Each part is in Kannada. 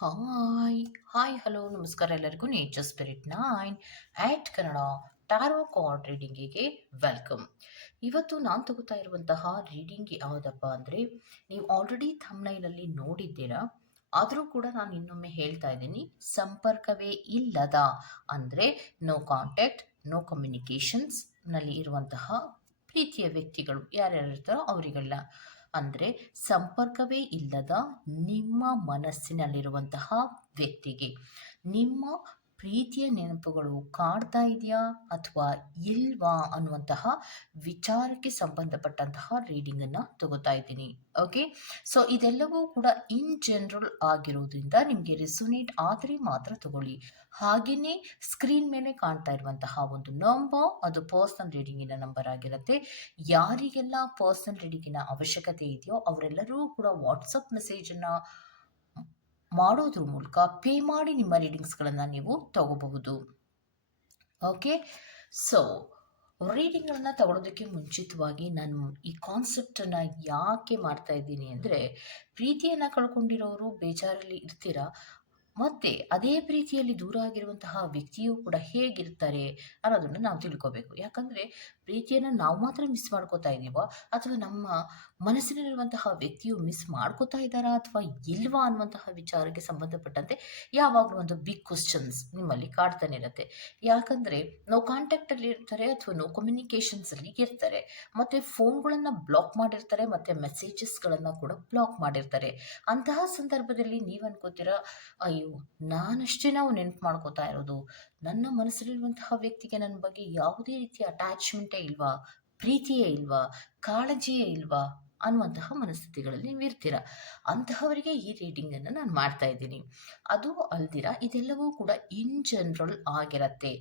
ಹಾಯ್ ಹಾಯ್ ಹಲೋ ನಮಸ್ಕಾರ ಎಲ್ಲರಿಗೂ. Nature spirit nine at Kannada tarot card ರೀಡಿಂಗಿಗೆ welcome ಇವತ್ತು ನಾನು ತಗೋತಾ ಇರುವಂತಹ ರೀಡಿಂಗ್ ಯಾವುದಪ್ಪ ಅಂದರೆ, ನೀವು ಆಲ್ರೆಡಿ ಥಮ್ನೈಲಲ್ಲಿ ನೋಡಿದ್ದೀರಾ? ಆದರೂ ಕೂಡ ನಾನು ಇನ್ನೊಮ್ಮೆ ಹೇಳ್ತಾ ಇದ್ದೀನಿ, ಸಂಪರ್ಕವೇ ಇಲ್ಲದ ಅಂದರೆ ನೋ ಕಾಂಟ್ಯಾಕ್ಟ್ ನೋ ಕಮ್ಯುನಿಕೇಷನ್ಸ್ನಲ್ಲಿ ಇರುವಂತಹ ಪ್ರೀತಿಯ ವ್ಯಕ್ತಿಗಳು ಯಾರ್ಯಾರು ಇರ್ತಾರೋ ಅವರಿಗೆಲ್ಲ. ಅಂದರೆ ಸಂಪರ್ಕವೇ ಇಲ್ಲದ ನಿಮ್ಮ ಮನಸ್ಸಿನಲ್ಲಿರುವಂತಹ ವ್ಯಕ್ತಿಗೆ. ನಿಮ್ಮ ಪ್ರೀತಿಯ ನೆನಪುಗಳು ಕಾಡ್ತಾ ಇದೆಯಾ ಅಥವಾ ಇಲ್ವಾ ಅನ್ನುವಂತಹ ವಿಚಾರಕ್ಕೆ ಸಂಬಂಧಪಟ್ಟಂತಹ ರೀಡಿಂಗನ್ನು ತಗೋತಾ ಇದ್ದೀನಿ ಓಕೆ ಸೊ ಇದೆಲ್ಲವೂ ಕೂಡ ಇನ್ ಜನರಲ್ ಆಗಿರೋದ್ರಿಂದ ನಿಮಗೆ ರೆಸೊನೇಟ್ ಆದರೆ ಮಾತ್ರ ತಗೊಳ್ಳಿ. ಹಾಗೆಯೇ ಸ್ಕ್ರೀನ್ ಮೇಲೆ ಕಾಣ್ತಾ ಇರುವಂತಹ ಒಂದು ನಂಬರ್ ಅದು ಪರ್ಸನಲ್ ರೀಡಿಂಗಿನ ನಂಬರ್ ಆಗಿರುತ್ತೆ. ಯಾರಿಗೆಲ್ಲ ಪರ್ಸನಲ್ ರೀಡಿಂಗಿನ ಅವಶ್ಯಕತೆ ಇದೆಯೋ ಅವರೆಲ್ಲರೂ ಕೂಡ ವಾಟ್ಸಪ್ ಮೆಸೇಜನ್ನು ಮಾಡೋದ್ರ ಮೂಲಕ ಪೇ ಮಾಡಿ ನಿಮ್ಮ ರೀಡಿಂಗ್ಸ್ಗಳನ್ನು ನೀವು ತಗೋಬಹುದು. ಓಕೆ? ಸೊ ರೀಡಿಂಗ್ಗಳನ್ನು ತಗೊಳ್ಳೋದಕ್ಕೆ ಮುಂಚಿತವಾಗಿ ನಾನು ಈ ಕಾನ್ಸೆಪ್ಟನ್ನು ಯಾಕೆ ಮಾಡ್ತಾ ಇದ್ದೀನಿ ಅಂದರೆ, ಪ್ರೀತಿಯನ್ನು ಕಳ್ಕೊಂಡಿರೋರು ಬೇಜಾರಲ್ಲಿ ಇರ್ತೀರಾ? ಮತ್ತು ಅದೇ ಪ್ರೀತಿಯಲ್ಲಿ ದೂರ ಆಗಿರುವಂತಹ ವ್ಯಕ್ತಿಯು ಕೂಡ ಹೇಗಿರ್ತಾರೆ ಅನ್ನೋದನ್ನು ನಾವು ತಿಳ್ಕೋಬೇಕು. ಯಾಕಂದರೆ ಪ್ರೀತಿಯನ್ನು ನಾವು ಮಾತ್ರ ಮಿಸ್ ಮಾಡ್ಕೋತಾ ಇದ್ದೀವೋ? ಅಥವಾ ನಮ್ಮ ಮನಸ್ಸಿನಲ್ಲಿರುವಂತಹ ವ್ಯಕ್ತಿಯು ಮಿಸ್ ಮಾಡ್ಕೋತಾ ಇದ್ದಾರಾ? ಅಥವಾ ಇಲ್ವಾ ಅನ್ನುವಂತಹ ವಿಚಾರಕ್ಕೆ ಸಂಬಂಧಪಟ್ಟಂತೆ ಯಾವಾಗಲೂ ಒಂದು ಬಿಗ್ ಕ್ವಶನ್ಸ್ ನಿಮ್ಮಲ್ಲಿ ಕಾಡ್ತಾನೆ ಇರುತ್ತೆ. ಯಾಕಂದರೆ ನಾವು ಕಾಂಟ್ಯಾಕ್ಟಲ್ಲಿ ಇರ್ತಾರೆ ಅಥವಾ ನೋ ಕಮ್ಯುನಿಕೇಷನ್ಸಲ್ಲಿ ಇರ್ತಾರೆ. ಮತ್ತು ಫೋನ್ಗಳನ್ನು ಬ್ಲಾಕ್ ಮಾಡಿರ್ತಾರೆ, ಮತ್ತು ಮೆಸೇಜಸ್ಗಳನ್ನು ಕೂಡ ಬ್ಲಾಕ್ ಮಾಡಿರ್ತಾರೆ. ಅಂತಹ ಸಂದರ್ಭದಲ್ಲಿ ನೀವು ಅನ್ಕೋತೀರಾ, ಅಯ್ಯೋ, ನಾನಷ್ಟೇ ನಾವು ನೆನಪು ಮಾಡ್ಕೋತಾ ಇರೋದು. ನನ್ನ ಮನಸ್ಸಲ್ಲಿರುವಂತಹ ವ್ಯಕ್ತಿಗೆ ನನ್ನ ಬಗ್ಗೆ ಯಾವುದೇ ರೀತಿಯ ಅಟ್ಯಾಚ್ಮೆಂಟೇ ಇಲ್ವಾ ಪ್ರೀತಿಯೇ ಇಲ್ವಾ ಕಾಳಜಿಯೇ ಇಲ್ವಾ? ಅನ್ನುವಂತಹ ಮನಸ್ಥಿತಿಗಳಲ್ಲಿ ನೀವು ಇರ್ತೀರ ಅಂತಹವರಿಗೆ ಈ ರೀಡಿಂಗನ್ನು ನಾನು ಮಾಡ್ತಾ ಇದ್ದೀನಿ. ಅದು ಅಲ್ದಿರ, ಇದೆಲ್ಲವೂ ಕೂಡ ಇನ್ ಜನರಲ್ ಆಗಿರತ್ತೆ.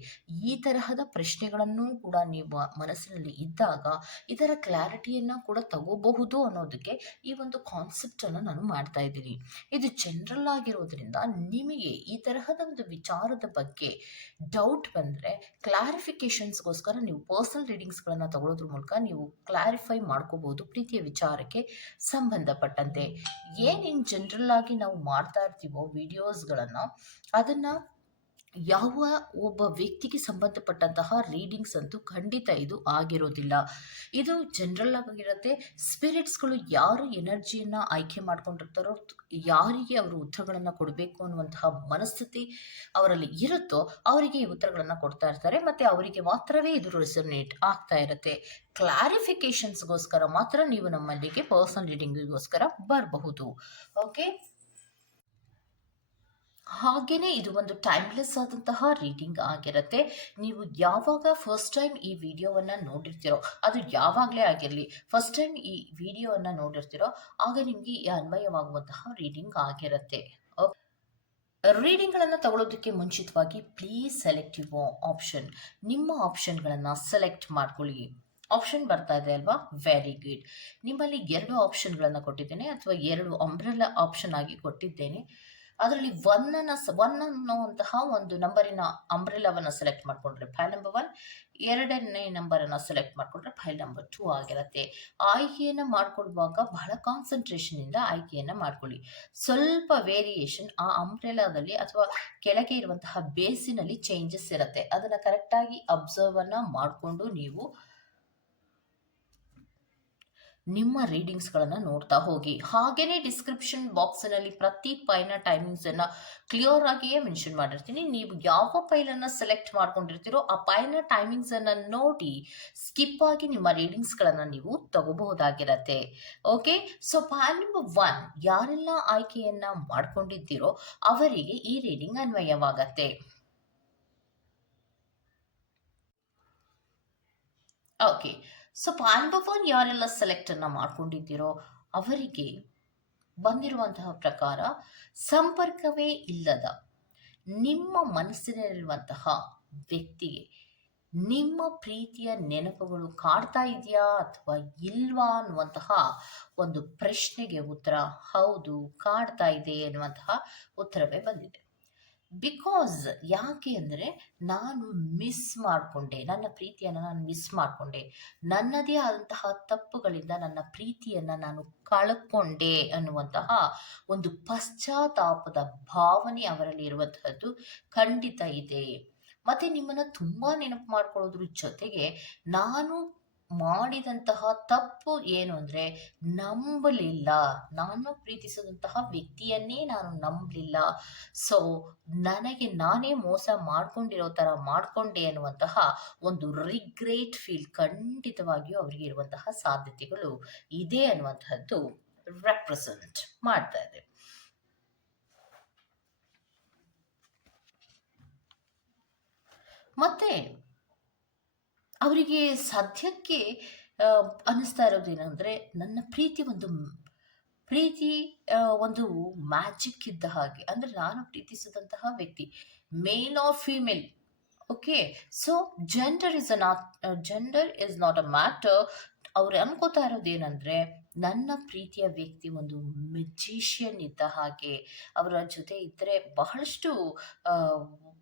ಈ ತರಹದ ಪ್ರಶ್ನೆಗಳನ್ನು ಕೂಡ ನೀವು ಮನಸ್ಸಿನಲ್ಲಿ ಇದ್ದಾಗ ಇದರ ಕ್ಲಾರಿಟಿಯನ್ನು ಕೂಡ ತಗೋಬಹುದು ಅನ್ನೋದಕ್ಕೆ ಈ ಒಂದು ಕಾನ್ಸೆಪ್ಟನ್ನು ನಾನು ಮಾಡ್ತಾ ಇದ್ದೀನಿ. ಇದು ಜನರಲ್ ಆಗಿರೋದ್ರಿಂದ ನಿಮಗೆ ಈ ತರಹದ ಒಂದು ವಿಚಾರದ ಬಗ್ಗೆ ಡೌಟ್ ಬಂದರೆ ಕ್ಲಾರಿಫಿಕೇಶನ್ಸ್ಗೋಸ್ಕರ ನೀವು ಪರ್ಸನಲ್ ರೀಡಿಂಗ್ಸ್ಗಳನ್ನು ತಗೊಳ್ಳೋದ್ರ ಮೂಲಕ ನೀವು ಕ್ಲಾರಿಫೈ ಮಾಡ್ಕೋಬಹುದು ಪ್ರೀತಿಯ ವಿಚಾರಕ್ಕೆ ಸಂಬಂಧಪಟ್ಟಂತೆ. ಏನೇನು ಜನರಲ್ ಆಗಿ ನಾವು ಮಾಡ್ತಾ ಇರ್ತೀವೋ ವಿಡಿಯೋಸ್ಗಳನ್ನು ಅದನ್ನು ಯಾವ ಒಬ್ಬ ವ್ಯಕ್ತಿಗೆ ಸಂಬಂಧಪಟ್ಟಂತಹ ರೀಡಿಂಗ್ಸ್ ಅಂತೂ ಖಂಡಿತ ಇದು ಆಗಿರೋದಿಲ್ಲ. ಇದು ಜನರಲ್ ಆಗಿರುತ್ತೆ ಸ್ಪಿರಿಟ್ಸ್ಗಳು ಯಾರು ಎನರ್ಜಿಯನ್ನು ಆಯ್ಕೆ ಮಾಡ್ಕೊಂಡಿರ್ತಾರೋ, ಯಾರಿಗೆ ಅವರು ಉತ್ತರಗಳನ್ನು ಕೊಡಬೇಕು ಅನ್ನುವಂತಹ ಮನಸ್ಥಿತಿ ಅವರಲ್ಲಿ ಇರುತ್ತೋ ಅವರಿಗೆ ಈ ಉತ್ತರಗಳನ್ನು ಕೊಡ್ತಾ ಇರ್ತಾರೆ. ಮತ್ತು ಅವರಿಗೆ ಮಾತ್ರವೇ ಇದು ರೆಸೊನೇಟ್ ಆಗ್ತಾ ಇರುತ್ತೆ. ಕ್ಲಾರಿಫಿಕೇಶನ್ಸ್ಗೋಸ್ಕರ ಮಾತ್ರ ನೀವು ನಮ್ಮಲ್ಲಿಗೆ ಪರ್ಸನಲ್ ರೀಡಿಂಗಿಗೋಸ್ಕರ ಬರಬಹುದು. ಓಕೆ ಹಾಗೆಯೇ ಇದು ಒಂದು ಟೈಮ್ಲೆಸ್ ಆದಂತಹ ರೀಡಿಂಗ್ ಆಗಿರುತ್ತೆ. ನೀವು ಯಾವಾಗ ಫಸ್ಟ್ ಟೈಮ್ ಈ ವಿಡಿಯೋವನ್ನು ನೋಡಿರ್ತೀರೋ, ಅದು ಯಾವಾಗಲೇ ಆಗಿರಲಿ ಫಸ್ಟ್ ಟೈಮ್ ಈ ವಿಡಿಯೋವನ್ನು ನೋಡಿರ್ತೀರೋ, ಆಗ ನಿಮಗೆ ಈ ಅನ್ವಯವಾಗುವಂತಹ ರೀಡಿಂಗ್ ಆಗಿರುತ್ತೆ. ರೀಡಿಂಗ್ಗಳನ್ನು ತಗೊಳ್ಳೋದಕ್ಕೆ ಮುಂಚಿತವಾಗಿ ಪ್ಲೀಸ್ ಸೆಲೆಕ್ಟ್ ಯುವ ಆಪ್ಷನ್ ನಿಮ್ಮ ಆಪ್ಷನ್ಗಳನ್ನು ಸೆಲೆಕ್ಟ್ ಮಾಡ್ಕೊಳ್ಳಿ. ಆಪ್ಷನ್ ಬರ್ತಾ ಇದೆ ಅಲ್ವಾ? ವೆರಿ ಗುಡ್ ನಿಮ್ಮಲ್ಲಿ ಎರಡು ಆಪ್ಷನ್ಗಳನ್ನು ಕೊಟ್ಟಿದ್ದೇನೆ, ಅಥವಾ ಎರಡು ಅಂಬ್ರೆಲ್ಲ ಆಪ್ಷನ್ ಆಗಿ ಕೊಟ್ಟಿದ್ದೇನೆ. ಅದರಲ್ಲಿ ಒನ್ನ ಒನ್ ಅನ್ನುವಂತಹ ಒಂದು ನಂಬರಿನ ಅಂಬ್ರೆಲಾವನ್ನು ಸೆಲೆಕ್ಟ್ ಮಾಡಿಕೊಂಡ್ರೆ ಫೈಲ್ ನಂಬರ್ ಒನ್ ಎರಡನೇ ನಂಬರನ್ನು ಸೆಲೆಕ್ಟ್ ಮಾಡ್ಕೊಂಡ್ರೆ ಫೈಲ್ ನಂಬರ್ ಟೂ ಆಗಿರುತ್ತೆ. ಆಯ್ಕೆಯನ್ನು ಮಾಡ್ಕೊಳ್ವಾಗ ಬಹಳ ಕಾನ್ಸಂಟ್ರೇಷನಿಂದ ಆಯ್ಕೆಯನ್ನು ಮಾಡ್ಕೊಳ್ಳಿ. ಸ್ವಲ್ಪ ವೇರಿಯೇಷನ್ ಆ ಅಂಬ್ರೆಲಾದಲ್ಲಿ ಅಥವಾ ಕೆಳಗೆ ಇರುವಂತಹ ಬೇಸಿನಲ್ಲಿ ಚೇಂಜಸ್ ಇರುತ್ತೆ. ಅದನ್ನು ಕರೆಕ್ಟಾಗಿ ಅಬ್ಸರ್ವನ್ನು ಮಾಡಿಕೊಂಡು ನೀವು ನಿಮ್ಮ ರೀಡಿಂಗ್ಸ್ಗಳನ್ನು ನೋಡ್ತಾ ಹೋಗಿ. ಹಾಗೆಯೇ ಡಿಸ್ಕ್ರಿಪ್ಷನ್ ಬಾಕ್ಸ್ನಲ್ಲಿ ಪ್ರತಿ ಪೈನ ಟೈಮಿಂಗ್ಸನ್ನು ಕ್ಲಿಯರ್ ಆಗಿಯೇ ಮೆನ್ಷನ್ ಮಾಡಿರ್ತೀನಿ. ನೀವು ಯಾವ ಪೈಲನ್ನು ಸೆಲೆಕ್ಟ್ ಮಾಡ್ಕೊಂಡಿರ್ತೀರೋ ಆ ಪೈನ ಟೈಮಿಂಗ್ಸನ್ನು ನೋಡಿ ಸ್ಕಿಪ್ ಆಗಿ ನಿಮ್ಮ ರೀಡಿಂಗ್ಸ್ಗಳನ್ನು ನೀವು ತಗೋಬಹುದಾಗಿರತ್ತೆ. Okay so point number one ಯಾರೆಲ್ಲ ಆಯ್ಕೆಯನ್ನು ಮಾಡ್ಕೊಂಡಿದ್ದೀರೋ ಅವರಿಗೆ ಈ ರೀಡಿಂಗ್ ಅನ್ವಯವಾಗತ್ತೆ. ಓಕೆ ಸೊ ಪಾಂಡವನ್ ಯಾರೆಲ್ಲ ಸೆಲೆಕ್ಟನ್ನು ಮಾಡ್ಕೊಂಡಿದ್ದೀರೋ ಅವರಿಗೆ ಬಂದಿರುವಂತಹ ಪ್ರಕಾರ ಸಂಪರ್ಕವೇ ಇಲ್ಲದ, ನಿಮ್ಮ ಮನಸ್ಸಿನಲ್ಲಿರುವಂತಹ ವ್ಯಕ್ತಿಗೆ ನಿಮ್ಮ ಪ್ರೀತಿಯ ನೆನಪುಗಳು ಕಾಡ್ತಾ ಇದೆಯಾ ಅಥವಾ ಇಲ್ವಾ ಅನ್ನುವಂತಹ ಒಂದು ಪ್ರಶ್ನೆಗೆ ಉತ್ತರ, ಹೌದು, ಕಾಡ್ತಾ ಇದೆ ಎನ್ನುವಂತಹ ಉತ್ತರವೇ ಬಂದಿದೆ. ಬಿಕಾಸ್ ಯಾಕೆ ಅಂದರೆ ನಾನು ಮಿಸ್ ಮಾಡಿಕೊಂಡೆ, ನನ್ನ ಪ್ರೀತಿಯನ್ನು ನಾನು ಮಿಸ್ ಮಾಡಿಕೊಂಡೆ. ನನ್ನದೇ ಆದಂತಹ ತಪ್ಪುಗಳಿಂದ ನನ್ನ ಪ್ರೀತಿಯನ್ನು ನಾನು ಕಳ್ಕೊಂಡೆ ಅನ್ನುವಂತಹ ಒಂದು ಪಶ್ಚಾತ್ತಾಪದ ಭಾವನೆ ಅವರಲ್ಲಿ ಇರುವಂತಹದ್ದು ಖಂಡಿತ ಇದೆ. ಮತ್ತೆ ನಿಮ್ಮನ್ನು ತುಂಬ ನೆನಪು ಮಾಡ್ಕೊಳ್ಳೋದ್ರ ಜೊತೆಗೆ ನಾನು ಮಾಡಿದಂತಹ ತಪ್ಪು ಏನು ಅಂದರೆ ನಂಬಲಿಲ್ಲ. ನಾನು ಪ್ರೀತಿಸಿದಂತಹ ವ್ಯಕ್ತಿಯನ್ನೇ ನಾನು ನಂಬಲಿಲ್ಲ. ಸೊ ನನಗೆ ನಾನೇ ಮೋಸ ಮಾಡ್ಕೊಂಡಿರೋ ಥರ ಮಾಡ್ಕೊಂಡೆ ಅನ್ನುವಂತಹ ಒಂದು ರಿಗ್ರೇಟ್ ಫೀಲ್ ಖಂಡಿತವಾಗಿಯೂ ಅವರಿಗೆ ಇರುವಂತಹ ಸಾಧ್ಯತೆಗಳು ಇದೆ ಅನ್ನುವಂತಹದ್ದು ರೆಪ್ರೆಸೆಂಟ್ ಮಾಡ್ತಾ ಇದೆ. ಮತ್ತೆ ಅವರಿಗೆ ಸದ್ಯಕ್ಕೆ ಅನ್ನಿಸ್ತಾ ಇರೋದೇನೆಂದರೆ ನನ್ನ ಪ್ರೀತಿ ಒಂದು ಪ್ರೀತಿ ಒಂದು ಮ್ಯಾಜಿಕ್ ಇದ್ದ ಹಾಗೆ. ಅಂದರೆ ನಾನು ಪ್ರೀತಿಸಿದಂತಹ ವ್ಯಕ್ತಿ. Male or female. Okay? So, gender is a not gender is not a matter. ಅವ್ರು ಅನ್ಕೋತಾ ಇರೋದೇನೆಂದರೆ ನನ್ನ ಪ್ರೀತಿಯ ವ್ಯಕ್ತಿ ಒಂದು ಮೆಜಿಷಿಯನ್ ಇದ್ದ ಹಾಗೆ, ಅವರ ಜೊತೆ ಇದ್ದರೆ ಬಹಳಷ್ಟು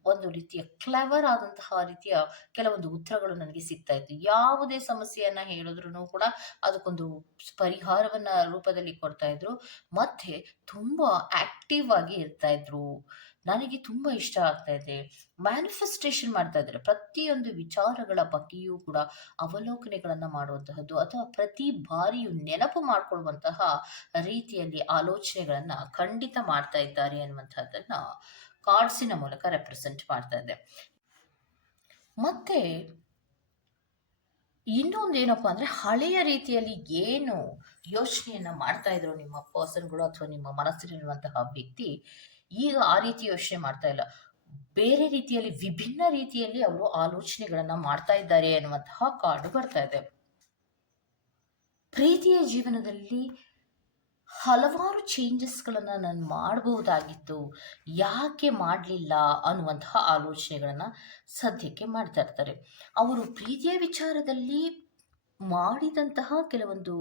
ಒಂದು ರೀತಿಯ ಕ್ಲೆವರ್ ಆದಂತಹ ರೀತಿಯ ಕೆಲವೊಂದು ಉತ್ತರಗಳು ನನಗೆ ಸಿಗ್ತಾ ಇತ್ತು. ಯಾವುದೇ ಸಮಸ್ಯೆಯನ್ನ ಹೇಳಿದ್ರು ಕೂಡ ಅದಕ್ಕೊಂದು ಪರಿಹಾರವನ್ನ ರೂಪದಲ್ಲಿ ಕೊಡ್ತಾ ಇದ್ರು. ಮತ್ತೆ ತುಂಬಾ ಆಕ್ಟಿವ್ ಆಗಿ ಇರ್ತಾ ಇದ್ರು. ನನಗೆ ತುಂಬಾ ಇಷ್ಟ ಆಗ್ತಾ ಇದೆ. ಮ್ಯಾನಿಫೆಸ್ಟೇಷನ್ ಮಾಡ್ತಾ ಇದ್ದಾರೆ. ಪ್ರತಿಯೊಂದು ವಿಚಾರಗಳ ಬಗ್ಗೆಯೂ ಕೂಡ ಅವಲೋಕನೆಗಳನ್ನ ಮಾಡುವಂತಹದ್ದು ಅಥವಾ ಪ್ರತಿ ಬಾರಿಯೂ ನೆನಪು ಮಾಡಿಕೊಳ್ಳುವಂತಹ ರೀತಿಯಲ್ಲಿ ಆಲೋಚನೆಗಳನ್ನ ಖಂಡಿತ ಮಾಡ್ತಾ ಇದ್ದಾರೆ ಅನ್ನುವಂಥದ್ದನ್ನ ಕಾರ್ಡ್ಸಿನ ಮೂಲಕ ರೆಪ್ರೆಸೆಂಟ್ ಮಾಡ್ತಾ ಇದೆ ಮತ್ತೆ ಇನ್ನೊಂದು ಏನಪ್ಪಾ ಅಂದ್ರೆ ಹಳೆಯ ರೀತಿಯಲ್ಲಿ ಏನು ಯೋಚನೆಯನ್ನ ಮಾಡ್ತಾ ಇದ್ರು ನಿಮ್ಮ ಪರ್ಸನ್ಗಳು ಅಥವಾ ನಿಮ್ಮ ಮನಸ್ಸಿನಲ್ಲಿರುವಂತಹ ವ್ಯಕ್ತಿ, ಈಗ ಆ ರೀತಿ ಯೋಚನೆ ಮಾಡ್ತಾ ಇಲ್ಲ. ಬೇರೆ ರೀತಿಯಲ್ಲಿ, ವಿಭಿನ್ನ ರೀತಿಯಲ್ಲಿ ಅವರು ಆಲೋಚನೆಗಳನ್ನ ಮಾಡ್ತಾ ಇದ್ದಾರೆ ಅನ್ನುವಂತಹ ಕಾರ್ಡ್ ಬರ್ತಾ ಇದೆ. ಪ್ರೀತಿಯ ಜೀವನದಲ್ಲಿ ಹಲವಾರು ಚೇಂಜಸ್ಗಳನ್ನು ನಾನು ಮಾಡಬಹುದಾಗಿತ್ತು. ಯಾಕೆ ಮಾಡಲಿಲ್ಲ ಅನ್ನುವಂತಹ ಆಲೋಚನೆಗಳನ್ನು ಸದ್ಯಕ್ಕೆ ಮಾಡ್ತಾ ಇರ್ತಾರೆ. ಅವರು ಪ್ರೀತಿಯ ವಿಚಾರದಲ್ಲಿ ಮಾಡಿದಂತಹ ಕೆಲವೊಂದು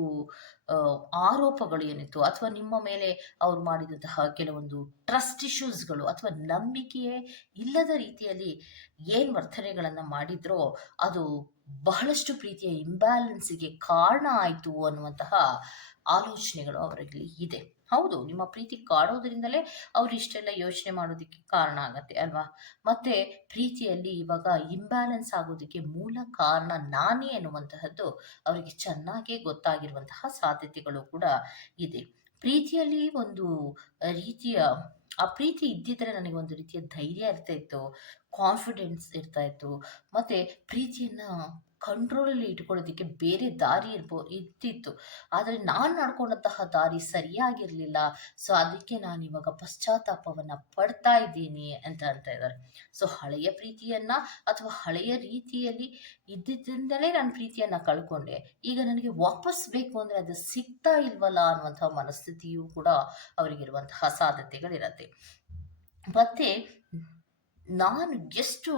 ಆರೋಪಗಳು ಏನಿತ್ತು ಅಥವಾ ನಿಮ್ಮ ಮೇಲೆ ಅವ್ರು ಮಾಡಿದಂತಹ ಕೆಲವೊಂದು ಟ್ರಸ್ಟ್ ಇಶ್ಯೂಸ್ಗಳು ಅಥವಾ ನಂಬಿಕೆಯೇ ಇಲ್ಲದ ರೀತಿಯಲ್ಲಿ ಏನು ವರ್ತನೆಗಳನ್ನು ಮಾಡಿದ್ರೋ ಅದು ಬಹಳಷ್ಟು ಪ್ರೀತಿಯ ಇಂಬ್ಯಾಲೆನ್ಸಿಗೆ ಕಾರಣ ಆಯಿತು ಅನ್ನುವಂತಹ ಆಲೋಚನೆಗಳು ಅವರಲ್ಲಿ ಇದೆ. ಹೌದು, ನಿಮ್ಮ ಪ್ರೀತಿ ಕಾಡೋದ್ರಿಂದಲೇ ಅವ್ರು ಇಷ್ಟೆಲ್ಲ ಯೋಚನೆ ಮಾಡೋದಕ್ಕೆ ಕಾರಣ ಆಗತ್ತೆ, ಅಲ್ವಾ? ಮತ್ತೆ ಪ್ರೀತಿಯಲ್ಲಿ ಇವಾಗ ಇಂಬ್ಯಾಲೆನ್ಸ್ ಆಗೋದಕ್ಕೆ ಮೂಲ ಕಾರಣ ನಾನೇ ಎನ್ನುವಂತಹದ್ದು ಅವರಿಗೆ ಚೆನ್ನಾಗಿ ಗೊತ್ತಾಗಿರುವಂತಹ ಸಾಧ್ಯತೆಗಳು ಕೂಡ ಇದೆ. ಪ್ರೀತಿಯಲ್ಲಿ ಒಂದು ರೀತಿಯ, ಆ ಪ್ರೀತಿ ಇದ್ದಿದ್ರೆ ನನಗೆ ಒಂದು ರೀತಿಯ ಧೈರ್ಯ ಇರ್ತಾ ಇತ್ತು ಕಾನ್ಫಿಡೆನ್ಸ್ ಇರ್ತಾ ಇತ್ತು, ಮತ್ತೆ ಪ್ರೀತಿಯನ್ನ ಕಂಟ್ರೋಲಲ್ಲಿ ಇಟ್ಕೊಳ್ಳೋದಕ್ಕೆ ಬೇರೆ ದಾರಿ ಇರ್ಬೋ, ಇರ್ತಿತ್ತು. ಆದರೆ ನಾನು ನಡ್ಕೊಂಡಂತಹ ದಾರಿ ಸರಿಯಾಗಿರಲಿಲ್ಲ. ಸೊ ಅದಕ್ಕೆ ನಾನು ಇವಾಗ ಪಶ್ಚಾತ್ತಾಪವನ್ನು ಪಡ್ತಾ ಇದ್ದೀನಿ ಅಂತ ಅಂತ ಇದ್ದಾರೆ. ಸೊ ಹಳೆಯ ಪ್ರೀತಿಯನ್ನ ಅಥವಾ ಹಳೆಯ ರೀತಿಯಲ್ಲಿ ಇದ್ದಿದ್ದರಿಂದಲೇ ನಾನು ಪ್ರೀತಿಯನ್ನ ಕಳ್ಕೊಂಡೆ. ಈಗ ನನಗೆ ವಾಪಸ್ ಬೇಕು ಅಂದರೆ ಅದು ಸಿಗ್ತಾ ಇಲ್ವಲ್ಲ ಅನ್ನುವಂಥ ಮನಸ್ಥಿತಿಯೂ ಕೂಡ ಅವರಿಗಿರುವಂತಹ ಸಾಧ್ಯತೆಗಳಿರತ್ತೆ. ಮತ್ತೆ, ನಾನು ಎಷ್ಟು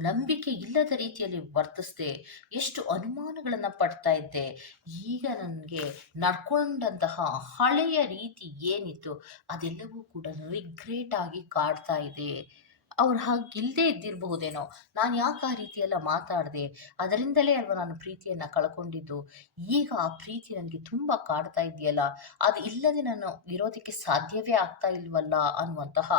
ನಂಬಿಕೆ ಇಲ್ಲದ ರೀತಿಯಲ್ಲಿ ವರ್ತಿಸ್ದೆ ಎಷ್ಟು ಅನುಮಾನಗಳನ್ನು ಪಡ್ತಾ ಇದ್ದೆ. ಈಗ ನನಗೆ ನಡ್ಕೊಂಡಂತಹ ಹಳೆಯ ರೀತಿ ಏನಿತ್ತು ಅದೆಲ್ಲವೂ ಕೂಡ ರಿಗ್ರೇಟ್ ಆಗಿ ಕಾಡ್ತಾ ಇದೆ. ಅವ್ರು ಹಾಗಿಲ್ಲದೆ ಇದ್ದಿರಬಹುದೇನೋ. ನಾನು ಯಾಕೆ ಆ ರೀತಿಯೆಲ್ಲ ಮಾತಾಡಿದೆ? ಅದರಿಂದಲೇ ಅಲ್ವಾ ನಾನು ಪ್ರೀತಿಯನ್ನು ಕಳ್ಕೊಂಡಿದ್ದು? ಈಗ ಆ ಪ್ರೀತಿ ನನಗೆ ತುಂಬ ಕಾಡ್ತಾ ಇದೆಯಲ್ಲ, ಅದು ಇಲ್ಲದೆ ನಾನು ಇರೋದಕ್ಕೆ ಸಾಧ್ಯವೇ ಆಗ್ತಾ ಇಲ್ವಲ್ಲ ಅನ್ನುವಂತಹ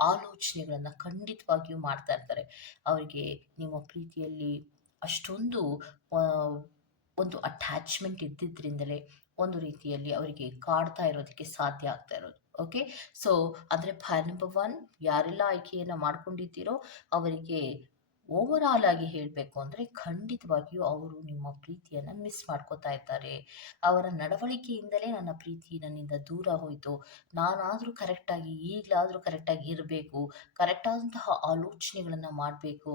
ಆಲೋಚನೆಗಳನ್ನು ಖಂಡಿತವಾಗಿಯೂ ಮಾಡ್ತಾ ಇರ್ತಾರೆ. ಅವರಿಗೆ ನಿಮ್ಮ ಪ್ರೀತಿಯಲ್ಲಿ ಅಷ್ಟೊಂದು ಒಂದು ಅಟ್ಯಾಚ್ಮೆಂಟ್ ಇದ್ದಿದ್ದರಿಂದಲೇ ಒಂದು ರೀತಿಯಲ್ಲಿ ಅವರಿಗೆ ಕಾಡ್ತಾ ಇರೋದಕ್ಕೆ ಸಾಧ್ಯ ಆಗ್ತಾ ಇರೋದು. ಓಕೆ ಸೊ ಅಂದರೆ ನಂಬರ್ ಒನ್ ಯಾರೆಲ್ಲ ಆಯ್ಕೆಯನ್ನು ಮಾಡ್ಕೊಂಡಿದ್ದೀರೋ ಅವರಿಗೆ ಓವರ್ ಆಲ್ ಆಗಿ ಹೇಳಬೇಕು ಅಂದರೆ ಖಂಡಿತವಾಗಿಯೂ ಅವರು ನಿಮ್ಮ ಪ್ರೀತಿಯನ್ನು ಮಿಸ್ ಮಾಡ್ಕೋತಾ ಇದ್ದಾರೆ. ಅವರ ನಡವಳಿಕೆಯಿಂದಲೇ ನನ್ನ ಪ್ರೀತಿ ನನ್ನಿಂದ ದೂರ ಹೋಯಿತು. ನಾನಾದರೂ ಕರೆಕ್ಟಾಗಿ ಈಗಲಾದರೂ ಕರೆಕ್ಟಾಗಿ ಇರಬೇಕು. ಕರೆಕ್ಟಾದಂತಹ ಆಲೋಚನೆಗಳನ್ನು ಮಾಡಬೇಕು.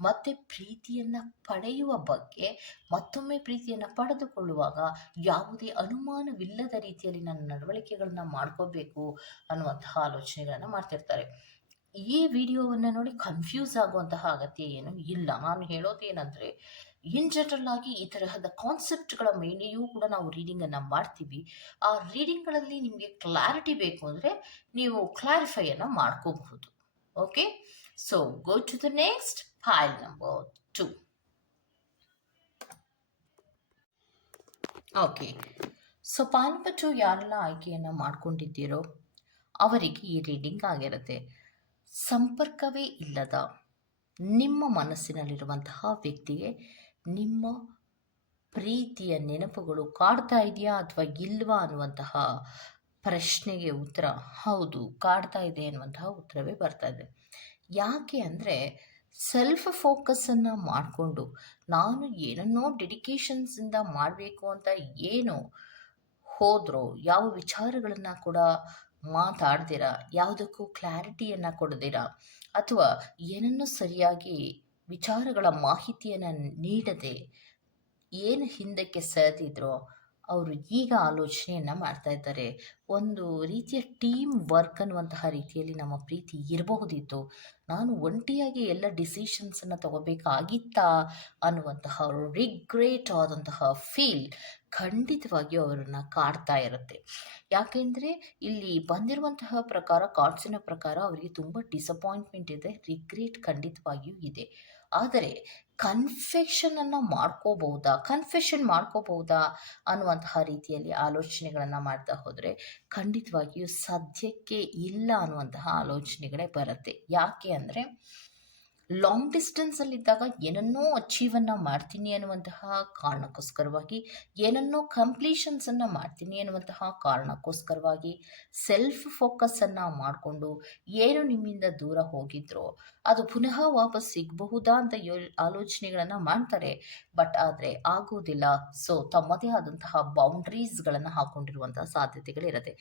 ಮತ್ತೆ ಪ್ರೀತಿಯನ್ನು ಪಡೆಯುವ ಬಗ್ಗೆ ಮತ್ತೊಮ್ಮೆ ಪ್ರೀತಿಯನ್ನು ಪಡೆದುಕೊಳ್ಳುವಾಗ ಯಾವುದೇ ಅನುಮಾನವಿಲ್ಲದ ರೀತಿಯಲ್ಲಿ ನನ್ನ ನಡವಳಿಕೆಗಳನ್ನ ಮಾಡ್ಕೋಬೇಕು ಅನ್ನುವಂತಹ ಆಲೋಚನೆಗಳನ್ನು ಮಾಡ್ತಿರ್ತಾರೆ. ಈ ವಿಡಿಯೋವನ್ನು ನೋಡಿ ಕನ್ಫ್ಯೂಸ್ ಆಗುವಂತಹ ಅಗತ್ಯ ಏನು ಇಲ್ಲ ನಾನು ಹೇಳೋದೇನೆಂದರೆ ಇನ್ ಜನರಲ್ ಆಗಿ ಈ ತರಹದ ಕಾನ್ಸೆಪ್ಟ್‌ಗಳ ಮೇಲೆಯೂ ಕೂಡ ನಾವು ರೀಡಿಂಗನ್ನು ಮಾಡ್ತೀವಿ. ಆ ರೀಡಿಂಗ್‌ಗಳಲ್ಲಿ ನಿಮಗೆ ಕ್ಲಾರಿಟಿ ಬೇಕು ಅಂದರೆ ನೀವು ಕ್ಲಾರಿಫೈಯನ್ನು ಮಾಡ್ಕೋಬಹುದು. Okay. So go to the next file number two okay. So pile 2 ಯಾರೆಲ್ಲ ಆಯ್ಕೆಯನ್ನು ಮಾಡ್ಕೊಂಡಿದ್ದೀರೋ ಅವರಿಗೆ ಈ ರೀಡಿಂಗ್ ಆಗಿರುತ್ತೆ. ಸಂಪರ್ಕವೇ ಇಲ್ಲದ ನಿಮ್ಮ ಮನಸ್ಸಿನಲ್ಲಿರುವಂತಹ ವ್ಯಕ್ತಿಗೆ ನಿಮ್ಮ ಪ್ರೀತಿಯ ನೆನಪುಗಳು ಕಾಡ್ತಾ ಇದೆಯಾ ಅಥವಾ ಇಲ್ವಾ ಅನ್ನುವಂತಹ ಪ್ರಶ್ನೆಗೆ ಉತ್ತರ, ಹೌದು, ಕಾಡ್ತಾ ಇದೆ ಅನ್ನುವಂತಹ ಉತ್ತರವೇ ಬರ್ತಾ ಇದೆ. ಯಾಕೆ ಅಂದರೆ ಸೆಲ್ಫ್ ಫೋಕಸನ್ನು ಮಾಡಿಕೊಂಡು ನಾನು ಏನನ್ನೋ ಡೆಡಿಕೇಶನ್ಸಿಂದ ಮಾಡಬೇಕು ಅಂತ ಏನು ಹೋದರೂ, ಯಾವ ವಿಚಾರಗಳನ್ನು ಕೂಡ ಮಾತಾಡ್ದಿರ ಯಾವುದಕ್ಕೂ ಕ್ಲಾರಿಟಿಯನ್ನು ಕೊಡದಿರಾ? ಅಥವಾ ಏನನ್ನು ಸರಿಯಾಗಿ ವಿಚಾರಗಳ ಮಾಹಿತಿಯನ್ನು ನೀಡದೆ ಏನು ಹಿಂದಕ್ಕೆ ಸರಿದಿದ್ರೋ ಅವರು ಈಗ ಆಲೋಚನೆಯನ್ನು ಮಾಡ್ತಾ ಇದ್ದಾರೆ. ಒಂದು ರೀತಿಯ ಟೀಮ್ ವರ್ಕ್ ಅನ್ನುವಂತಹ ರೀತಿಯಲ್ಲಿ ನಮ್ಮ ಪ್ರೀತಿ ಇರಬಹುದಿತ್ತು. ನಾನು ಒಂಟಿಯಾಗಿ ಎಲ್ಲ ಡಿಸಿಷನ್ಸನ್ನು ತಗೋಬೇಕಾಗಿತ್ತಾ ಅನ್ನುವಂತಹ ರಿಗ್ರೇಟ್ ಆದಂತಹ ಫೀಲ್ ಖಂಡಿತವಾಗಿಯೂ ಅವರನ್ನು ಕಾಡ್ತಾ ಇರುತ್ತೆ. ಯಾಕೆಂದರೆ ಇಲ್ಲಿ ಬಂದಿರುವಂತಹ ಪ್ರಕಾರ ಕಾರ್ಡ್ಸಿನ ಪ್ರಕಾರ ಅವರಿಗೆ ತುಂಬ ಡಿಸಪಾಯಿಂಟ್ಮೆಂಟ್ ಇದೆ. ರಿಗ್ರೇಟ್ ಖಂಡಿತವಾಗಿಯೂ ಇದೆ. ಆದರೆ ಕನ್ಫೆಷನನ್ನು ಮಾಡ್ಕೋಬಹುದಾ ಕನ್ಫೆಷನ್ ಮಾಡ್ಕೋಬಹುದಾ ಅನ್ನುವಂತಹ ರೀತಿಯಲ್ಲಿ ಆಲೋಚನೆಗಳನ್ನು ಮಾಡ್ತಾ ಹೋದರೆ ಖಂಡಿತವಾಗಿಯೂ ಸದ್ಯಕ್ಕೆ ಇಲ್ಲ ಅನ್ನುವಂತಹ ಆಲೋಚನೆಗಳೇ ಬರುತ್ತೆ. ಯಾಕೆ ಅಂದರೆ ಲಾಂಗ್ ಡಿಸ್ಟೆನ್ಸಲ್ಲಿದ್ದಾಗ ಏನನ್ನೋ ಅಚೀವನ್ನು ಮಾಡ್ತೀನಿ ಅನ್ನುವಂತಹ ಕಾರಣಕ್ಕೋಸ್ಕರವಾಗಿ, ಏನನ್ನೋ ಕಂಪ್ಲೀಷನ್ಸನ್ನು ಮಾಡ್ತೀನಿ ಅನ್ನುವಂತಹ ಕಾರಣಕ್ಕೋಸ್ಕರವಾಗಿ ಸೆಲ್ಫ್ ಫೋಕಸನ್ನು ಮಾಡಿಕೊಂಡು ಏನು ನಿಮ್ಮಿಂದ ದೂರ ಹೋಗಿದ್ರೋ ಅದು ಪುನಃ ವಾಪಸ್ ಸಿಗಬಹುದಾ ಅಂತ ಯೋ ಆಲೋಚನೆಗಳನ್ನು ಮಾಡ್ತಾರೆ. ಬಟ್ ಆದರೆ ಆಗೋದಿಲ್ಲ. ಸೊ ತಮ್ಮದೇ ಆದಂತಹ ಬೌಂಡ್ರೀಸ್ಗಳನ್ನು ಹಾಕೊಂಡಿರುವಂತಹ ಸಾಧ್ಯತೆಗಳಿರುತ್ತೆ.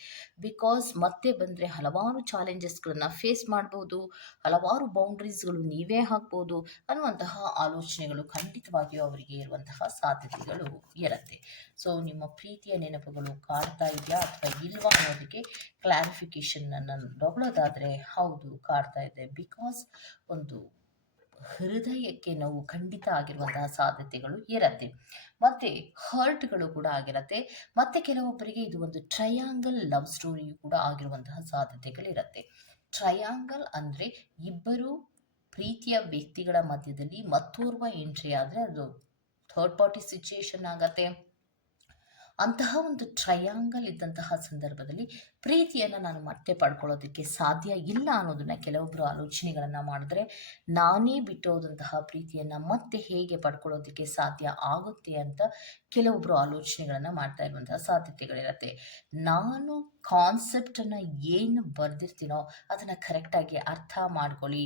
ಬಿಕಾಸ್ ಮತ್ತೆ ಬಂದರೆ ಹಲವಾರು ಚಾಲೆಂಜಸ್ಗಳನ್ನು ಫೇಸ್ ಮಾಡ್ಬೋದು. ಹಲವಾರು ಬೌಂಡ್ರೀಸ್‌ಗಳು ನೀವೇ ಹಾಕ್ಬೋದು ಅನ್ನುವಂತಹ ಆಲೋಚನೆಗಳು ಖಂಡಿತವಾಗಿಯೂ ಅವರಿಗೆ ಇರುವಂತಹ ಸಾಧ್ಯತೆಗಳು ಇರುತ್ತೆ. ಸೊ ನಿಮ್ಮ ಪ್ರೀತಿಯ ನೆನಪುಗಳು ಕಾಡ್ತಾ ಇದೆಯಾ ಅಥವಾ ಇಲ್ವಾ ಅನ್ನೋದಕ್ಕೆ ಕ್ಲಾರಿಫಿಕೇಷನನ್ನು ತಗೊಳ್ಳೋದಾದರೆ ಹೌದು ಕಾಡ್ತಾ ಇದೆ. ಬಿಕಾಸ್ ಒಂದು ಹೃದಯಕ್ಕೆ ನೋವು ಖಂಡಿತ ಆಗಿರುವಂತಹ ಸಾಧ್ಯತೆಗಳು ಇರತ್ತೆ ಮತ್ತು ಹರ್ಟ್‌ಗಳು ಕೂಡ ಆಗಿರತ್ತೆ ಮತ್ತು ಕೆಲವೊಬ್ಬರಿಗೆ ಇದು ಒಂದು ಟ್ರಯಾಂಗಲ್ ಲವ್ ಸ್ಟೋರಿಯು ಕೂಡ ಆಗಿರುವಂತಹ ಸಾಧ್ಯತೆಗಳಿರುತ್ತೆ. ಟ್ರಯಾಂಗಲ್ ಅಂದರೆ ಇಬ್ಬರು ಪ್ರೀತಿಯ ವ್ಯಕ್ತಿಗಳ ಮಧ್ಯದಲ್ಲಿ ಮತ್ತೋರ್ವ ಎಂಟ್ರಿ ಆದ್ರೆ ಅದು ಥರ್ಡ್ ಪಾರ್ಟಿ ಸಿಚುಯೇಷನ್ ಆಗತ್ತೆ. ಅಂತಹ ಒಂದು ಟ್ರಯಾಂಗಲ್ ಇದ್ದಂತಹ ಸಂದರ್ಭದಲ್ಲಿ ಪ್ರೀತಿಯನ್ನು ನಾನು ಮತ್ತೆ ಪಡ್ಕೊಳ್ಳೋದಕ್ಕೆ ಸಾಧ್ಯ ಇಲ್ಲ ಅನ್ನೋದನ್ನು ಕೆಲವೊಬ್ಬರು ಆಲೋಚನೆಗಳನ್ನು ಮಾಡಿದ್ರೆ ನಾನೇ ಬಿಟ್ಟೋದಂತಹ ಪ್ರೀತಿಯನ್ನು ಮತ್ತೆ ಹೇಗೆ ಪಡ್ಕೊಳ್ಳೋದಕ್ಕೆ ಸಾಧ್ಯ ಆಗುತ್ತೆ ಅಂತ ಕೆಲವೊಬ್ಬರು ಆಲೋಚನೆಗಳನ್ನು ಮಾಡ್ತಾ ಇರುವಂತಹ ಸಾಧ್ಯತೆಗಳಿರುತ್ತೆ. ನಾನು ಕಾನ್ಸೆಪ್ಟನ್ನು ಏನು ಬರೆದಿರ್ತೀನೋ ಅದನ್ನು ಕರೆಕ್ಟಾಗಿ ಅರ್ಥ ಮಾಡ್ಕೊಳ್ಳಿ.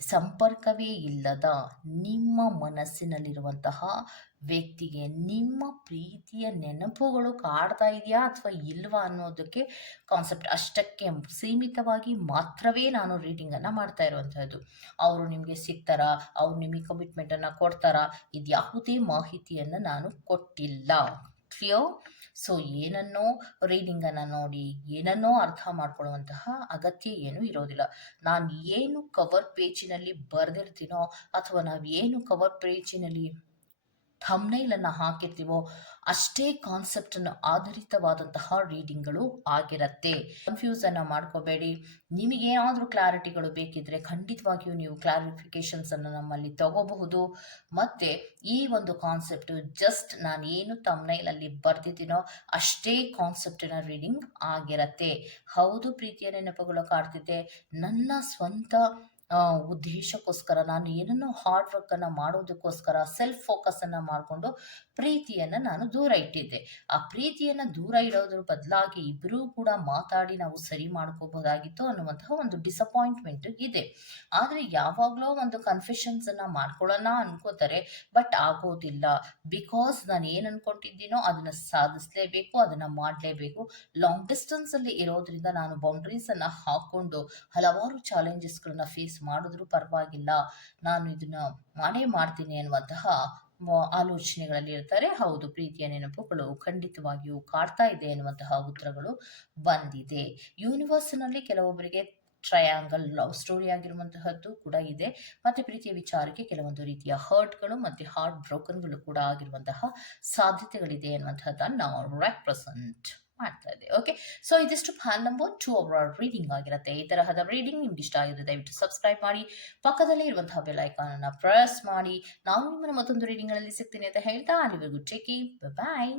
ಸಂಪರ್ಕವೇ ಇಲ್ಲದ ನಿಮ್ಮ ಮನಸ್ಸಿನಲ್ಲಿರುವಂತಹ ವ್ಯಕ್ತಿಗೆ ನಿಮ್ಮ ಪ್ರೀತಿಯ ನೆನಪುಗಳು ಕಾಡ್ತಾ ಇದೆಯಾ ಅಥವಾ ಇಲ್ವಾ ಅನ್ನೋದಕ್ಕೆ ಕಾನ್ಸೆಪ್ಟ್ ಅಷ್ಟಕ್ಕೆ ಸೀಮಿತವಾಗಿ ಮಾತ್ರವೇ ನಾನು ರೀಡಿಂಗನ್ನು ಮಾಡ್ತಾ ಇರುವಂಥದ್ದು. ಅವರು ನಿಮಗೆ ಸಿಗ್ತಾರಾ? ಅವ್ರು ನಿಮಗೆ ಕಮಿಟ್ಮೆಂಟನ್ನು ಕೊಡ್ತಾರಾ? ಇದ್ಯಾವುದೇ ಮಾಹಿತಿಯನ್ನು ನಾನು ಕೊಟ್ಟಿಲ್ಲ. ಕ್ಲಿಯರ್? ಸೊ ಏನನ್ನೋ ರೀಡಿಂಗನ್ನು ನೋಡಿ, ಏನನ್ನೋ ಅರ್ಥ ಮಾಡ್ಕೊಳ್ಳುವಂತಹ ಅಗತ್ಯ ಏನೂ ಇರೋದಿಲ್ಲ. ನಾನು ಏನು ಕವರ್ ಪೇಜಿನಲ್ಲಿ ಬರೆದಿರ್ತೀನೋ ಅಥವಾ ನಾವು ಏನು ಕವರ್ ಪೇಜಿನಲ್ಲಿ ಥಂಬ್ನೈಲನ್ನು ಹಾಕಿರ್ತೀವೋ, ಅಷ್ಟೇ ಕಾನ್ಸೆಪ್ಟನ್ನು ಆಧರಿತವಾದಂತಹ ರೀಡಿಂಗ್‌ಗಳು ಆಗಿರುತ್ತೆ. ಕನ್‌ಫ್ಯೂಸನ್ನು ಮಾಡ್ಕೋಬೇಡಿ. ನಿಮಗೇನಾದರೂ ಕ್ಲಾರಿಟಿಗಳು ಬೇಕಿದ್ದರೆ ಖಂಡಿತವಾಗಿಯೂ ನೀವು ಕ್ಲಾರಿಫಿಕೇಷನ್ಸನ್ನು ನಮ್ಮಲ್ಲಿ ತಗೋಬಹುದು. ಮತ್ತು ಈ ಒಂದು ಕಾನ್ಸೆಪ್ಟು ಜಸ್ಟ್ ನಾನು ಏನು ಅಲ್ಲಿ ಬರೆದಿದ್ದೀನೋ, ಅಷ್ಟೇ ಕಾನ್ಸೆಪ್ಟಿನ ರೀಡಿಂಗ್ ಆಗಿರುತ್ತೆ. ಹೌದು, ಪ್ರೀತಿಯ ನೆನಪುಗಳು ಕಾಡ್ತಿದೆ. ನನ್ನ ಸ್ವಂತ ಉದ್ದೇಶಕ್ಕೋಸ್ಕರ, ನಾನು ಏನನ್ನೋ ಹಾರ್ಡ್ ವರ್ಕನ್ನು ಮಾಡೋದಕ್ಕೋಸ್ಕರ ಸೆಲ್ಫ್ ಫೋಕಸನ್ನು ಮಾಡಿಕೊಂಡು ಪ್ರೀತಿಯನ್ನು ನಾನು ದೂರ ಇಟ್ಟಿದ್ದೆ. ಆ ಪ್ರೀತಿಯನ್ನು ದೂರ ಇಡೋದ್ರ ಬದಲಾಗಿ ಇಬ್ಬರೂ ಕೂಡ ಮಾತಾಡಿ ನಾವು ಸರಿ ಮಾಡ್ಕೋಬಹುದಾಗಿತ್ತು ಅನ್ನುವಂತಹ ಒಂದು ಡಿಸಪಾಯಿಂಟ್ಮೆಂಟ್ ಇದೆ. ಆದರೆ ಯಾವಾಗಲೋ ಒಂದು ಕನ್ಫೆಷನ್ಸನ್ನು ಮಾಡ್ಕೊಳ್ಳೋಣ ಅನ್ಕೋತಾರೆ. ಬಟ್ ಆಗೋದಿಲ್ಲ. ಬಿಕಾಸ್ ನಾನು ಏನು ಅನ್ಕೊಂಡಿದ್ದೀನೋ ಅದನ್ನು ಸಾಧಿಸಲೇಬೇಕು. ಅದನ್ನು ಮಾಡಲೇಬೇಕು. ಲಾಂಗ್ ಡಿಸ್ಟೆನ್ಸಲ್ಲಿ ಇರೋದ್ರಿಂದ ನಾನು ಬೌಂಡ್ರೀಸನ್ನು ಹಾಕ್ಕೊಂಡು ಹಲವಾರು ಚಾಲೆಂಜಸ್‌ಗಳನ್ನ ಫೇಸ್ ಮಾಡಿದ್ರೂ ಪರವಾಗಿಲ್ಲ. ನಾನು ಇದನ್ನು ಮಾಡೇ ಮಾಡ್ತೀನಿ ಅನ್ನುವಂತಹ ಆಲೋಚನೆಗಳಲ್ಲಿ ಇರ್ತಾರೆ. ಹೌದು, ಪ್ರೀತಿಯ ನೆನಪುಗಳು ಖಂಡಿತವಾಗಿಯೂ ಕಾಡ್ತಾ ಇದೆ ಎನ್ನುವಂತಹ ಉತ್ತರಗಳು ಬಂದಿದೆ. ಯೂನಿವರ್ಸ್‌ನಲ್ಲಿ ಕೆಲವೊಬ್ಬರಿಗೆ ಟ್ರಯಾಂಗಲ್ ಲವ್ ಸ್ಟೋರಿ ಆಗಿರುವಂತಹದ್ದು ಕೂಡ ಇದೆ ಮತ್ತೆ ಪ್ರೀತಿಯ ವಿಚಾರಕ್ಕೆ ಕೆಲವೊಂದು ರೀತಿಯ ಹರ್ಟ್ಗಳು ಮತ್ತೆ ಹಾರ್ಟ್ ಬ್ರೋಕನ್ಗಳು ಕೂಡ ಆಗಿರುವಂತಹ ಸಾಧ್ಯತೆಗಳಿದೆ ಅನ್ನುವಂಥದ್ದನ್ನ ರೆಪ್ರೆಸೆಂಟ್ ಮಾಡ್ತಾ ಇದೆ ಓಕೆ ಸೊ ಇದಿಷ್ಟು ಫಾಲ್ ನಂಬರ್ ಟೂ ಅವರ್ ರೀಡಿಂಗ್ ಆಗಿರುತ್ತೆ. ಈ ತರಹದ ರೀಡಿಂಗ್ ನಿಮ್ಗೆ ಇಷ್ಟ ಆಗಿದೆ ದಯವಿಟ್ಟು ಸಬ್ಸ್ಕ್ರೈಬ್ ಮಾಡಿ. ಪಕ್ಕದಲ್ಲೇ ಇರುವಂತಹ ಬೆಲ್ ಐಕಾನ್ ಅನ್ನ ಪ್ರೆಸ್ ಮಾಡಿ. ನಾನು ನಿಮ್ಮನ್ನು ಮತ್ತೊಂದು ರೀಡಿಂಗ್ಗಳಲ್ಲಿ ಸಿಗ್ತೀನಿ ಅಂತ ಹೇಳ್ತಾ ಅಲ್ಲಿವರೆಗೂ ಟೇಕ್ ಬಾಯ್